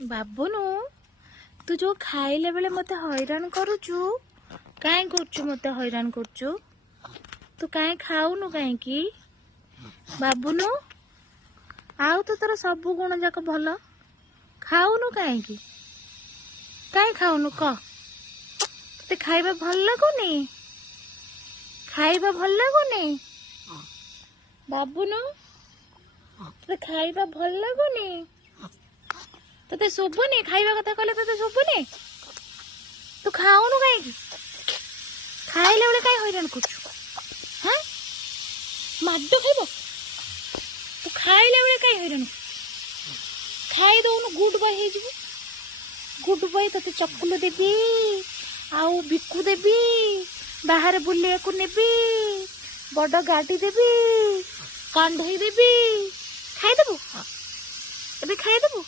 ବାବୁନୁ ତୁ ଯୋଉ ଖାଇଲା ବେଳେ ମତେ ହଇରାଣ କରୁଛୁ, କାଇଁ କରୁଛୁ? ମତେ ହଇରାଣ କରୁଛୁ? ତୁ କାଇଁ ଖାଉନୁ କାହିଁକି ବାବୁନୁ? ଆଉ ତ ତୋର ସବୁ ଗୁଣ ଯାକ ଭଲ, ଖାଉନୁ କାହିଁକି? କାଇଁ ଖାଉନୁ କହ? ତତେ ଖାଇବା ଭଲ ଲାଗୁନି? ଖାଇବା ଭଲ ଲାଗୁନି ବାବୁନୁ? ତତେ ଖାଇବା ଭଲ ଲାଗୁନି? ତତେ ଶୁଭୁନି? ଖାଇବା କଥା କହିଲେ ତତେ ଶୁଭୁନି? ତୁ ଖାଉନୁ କାହିଁକି? ଖାଇଲା ବେଳେ କାଇଁ ହଇରାଣ କରୁଛୁ? ହଁ, ମାଡ ଖାଇବ? ତୁ ଖାଇଲା ବେଳେ କାଇଁ ହଇରାଣ? ଖାଇ ଦଉନୁ, ଗୁଡ୍ ବଏ ହେଇଯିବୁ। ଗୁଡ୍ ବଏ, ତତେ ଚକୁଲ ଦେବି, ଆଉ ବିକୁ ଦେବି, ବାହାରେ ବୁଲିବାକୁ ନେବି, ବଡ ଗାଡି ଦେବି, କଣ୍ଢେଇ ଦେବି। ଖାଇଦେବୁ? ଏବେ ଖାଇଦେବୁ?